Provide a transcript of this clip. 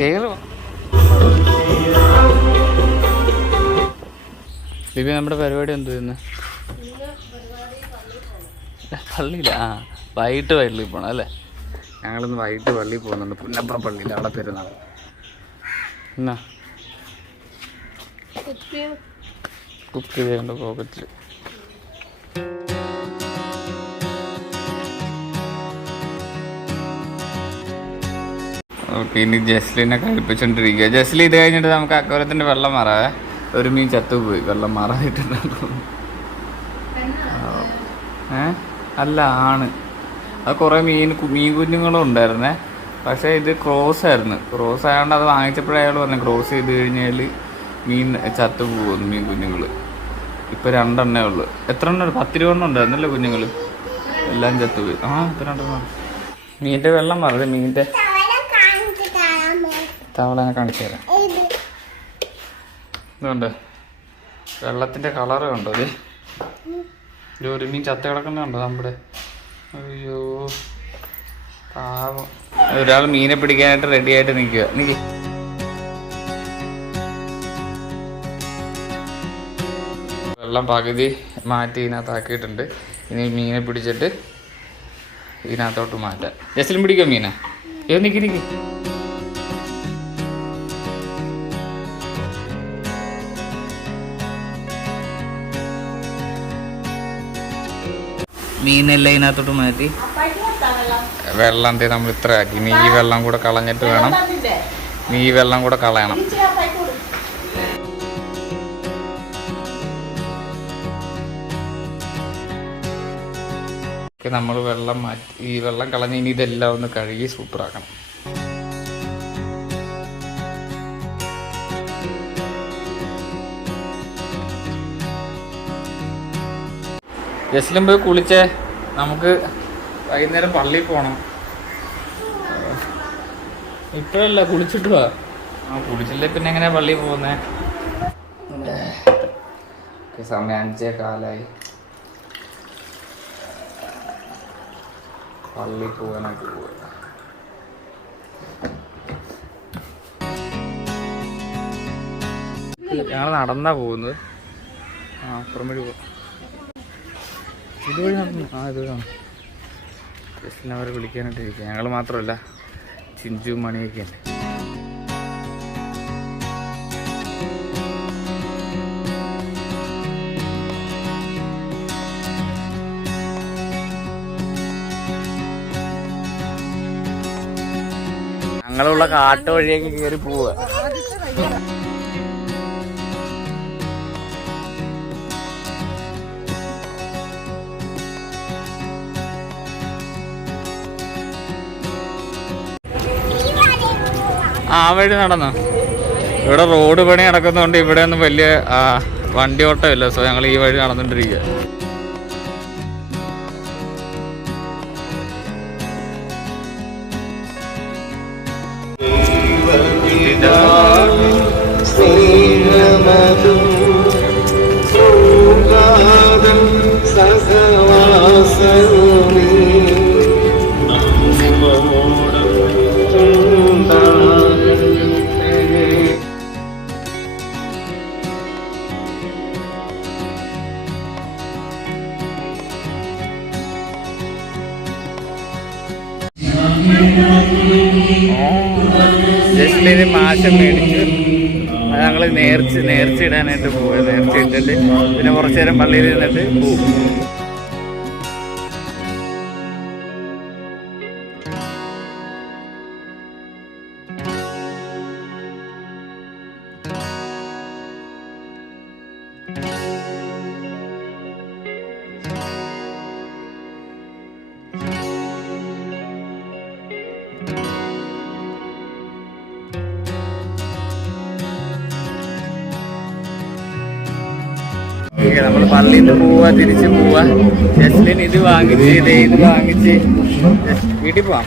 കേറും. ബിബി നമ്മുടെ പരിപാടി എന്ത് ചെയ്യുന്നു? പള്ളിയില്ല. വൈകിട്ട് പള്ളിയിൽ പോകണം അല്ലേ? ഞങ്ങളിന്ന് വൈകിട്ട് പള്ളിയിൽ പോകുന്നുണ്ട്. പുന്നപ്പുറം പള്ളിയിൽ. അവിടെ പെരുന്നാൾ എന്നാ കുക്ക് ചെയ്യേണ്ട പോക്കറ്റിൽ. ഓക്കെ, ഇനി ജസ്ലിനെ കഴിപ്പിച്ചോണ്ടിരിക്കുക. ജസ്ലി ഇത് കഴിഞ്ഞിട്ട് നമുക്ക് അക്കോരത്തിൻ്റെ വെള്ളം മാറാവേ. ഒരു മീൻ ചത്തുപോയി, വെള്ളം മാറാതിട്ടുണ്ടോ? അല്ല, ആണ്. അത് കുറേ മീൻ കുഞ്ഞുങ്ങളും ഉണ്ടായിരുന്നേ. പക്ഷേ ഇത് ക്രോസ് ആയിരുന്നു. ക്രോസ് ആയതുകൊണ്ട് അത് വാങ്ങിച്ചപ്പോഴേ അയാൾ പറഞ്ഞു ക്രോസ് ചെയ്ത് കഴിഞ്ഞാൽ മീൻ ചത്തു പോകുന്നു, മീൻ കുഞ്ഞുങ്ങൾ. ഇപ്പോൾ 2 എണ്ണേ ഉള്ളൂ. എത്ര എണ്ണം? 10-20 ഉണ്ടായിരുന്നല്ലേ കുഞ്ഞുങ്ങൾ? എല്ലാം ചത്തുപോയി. ഇപ്പം 2 എണ്ണം. മീനിൻ്റെ വെള്ളം മാറി. മീനിൻ്റെ തവളനെ കാണിച്ചു തരാം. ഇതുകൊണ്ട് വെള്ളത്തിൻ്റെ കളറ് കണ്ടോ? ഇത് ഒരു മീൻ ചത്ത കിടക്കുന്നുണ്ടോ നമ്മുടെ? അയ്യോ പാവം. ഒരാൾ മീനെ പിടിക്കാനായിട്ട് റെഡി ആയിട്ട് നിൽക്കുക. വെള്ളം പകുതി മാറ്റി ഇതിനകത്താക്കിയിട്ടുണ്ട്. ഇനി മീനെ പിടിച്ചിട്ട് ഇതിനകത്തോട്ട് മാറ്റാം. ജസ്റ്റിലും പിടിക്കുക മീനെ. നിൽക്കി. മീനെല്ലാം ഇതിനകത്തോട്ട് മാറ്റി വെള്ളം നമ്മൾ ഇത്ര ആക്കി. നീ ഈ വെള്ളം കൂടെ കളഞ്ഞിട്ട് വേണം. നീ ഈ വെള്ളം കൂടെ കളയണം. നമ്മൾ വെള്ളം മാറ്റി ഈ വെള്ളം കളഞ്ഞ് ഇനി ഇതെല്ലാം ഒന്ന് കഴുകി സൂപ്പറാക്കണം. ജസ്റ്റിലും പോയി കുളിച്ചേ. നമുക്ക് വൈകുന്നേരം പള്ളിയിൽ പോകണം. ഇപ്പോഴല്ല, കുളിച്ചിട്ട് വാ. കുളിച്ചില്ലേ പിന്നെ എങ്ങനെയാ പള്ളിയിൽ പോകുന്നേ? സമയം 5:15. പള്ളിയിൽ പോകാനായിട്ട് പോവുക. ഞങ്ങൾ നടന്നാ പോകുന്നത്. അപ്പുറം വഴി പോകാം. ഇതുവഴി നടന്നു. ഇതുവഴിയാണ്. ജസ്റ്റിനെ അവരെ വിളിക്കാനായിട്ട് ഇരിക്കുക. ഞങ്ങൾ മാത്രമല്ല, ചിഞ്ചു മണിയൊക്കെ ഉണ്ട്. ഞങ്ങളുള്ള കാട്ട് വഴിയൊക്കെ കയറി പോവുക. ആ വഴി നടന്നോ? ഇവിടെ റോഡ് പണി നടക്കുന്നതുകൊണ്ട് ഇവിടെ ഒന്നും വലിയ വണ്ടി ഓട്ടമില്ല. സോ ഞങ്ങൾ ഈ വഴി നടന്നുകൊണ്ടിരിക്കുക. ജസ്റ്റിന് മാറ്റം മേടിച്ച് ഞങ്ങൾ നേർച്ച ഇടാനായിട്ട് പോവുക. നേർച്ച ഇട്ടിട്ട് പിന്നെ കുറച്ചു നേരം പള്ളിയിൽ നിന്നിട്ട് പോകും. നമ്മൾ പള്ളിയിൽ നിന്ന് പോവാ, തിരിച്ച് പോവാ. ജസ്ലിൻ ഇത് വാങ്ങിച്ച് വീട്ടിൽ പോവാം.